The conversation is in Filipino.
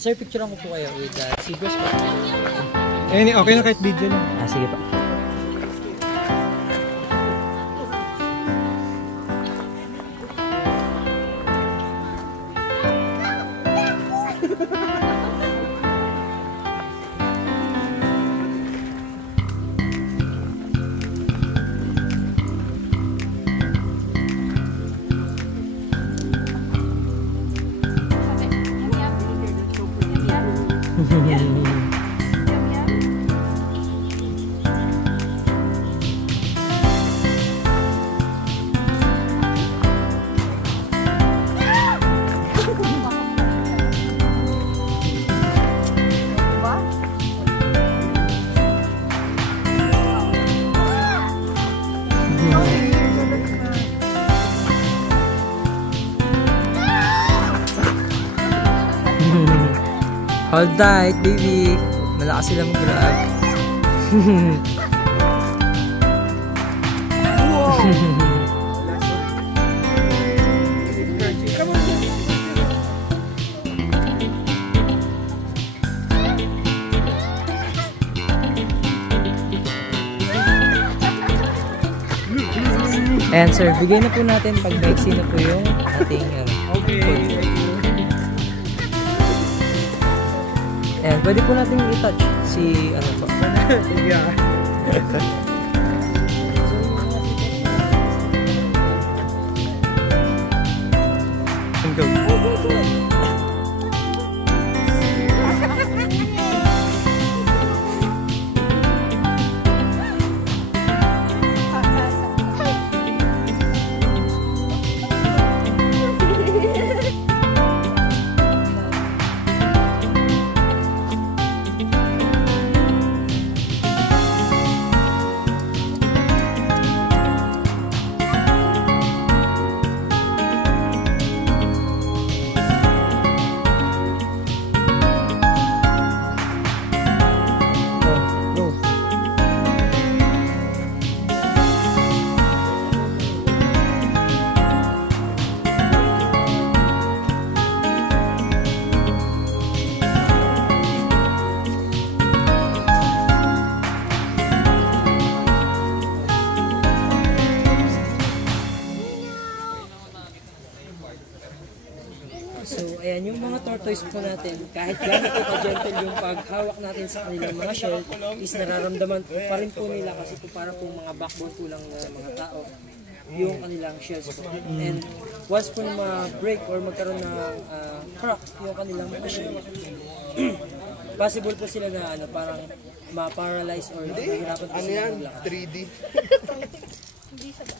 Sir, picture ko po kayo with Seagrass po. Eh, okay na kahit video na. Sige pa. Hold tight, baby. Malakas sila mag-grab. And sir, bigay na po natin pag maiksi na po yung ating food. And pwede po natin i-touch si ano po. Yeah. And go. So, ayan, yung mga tortoise po natin, kahit gano'n po ka-gentle yung paghawak natin sa kanilang mga shell, is nararamdaman pa rin po nila kasi po para po mga backbone po lang ng mga tao yung kanilang shells po. And once po na ma-break or magkaroon ng crack yung kanilang mga shell, possible po sila na ano, parang ma-paralyze or mahirapan po sila maglakad. 3D? Hindi siya ba?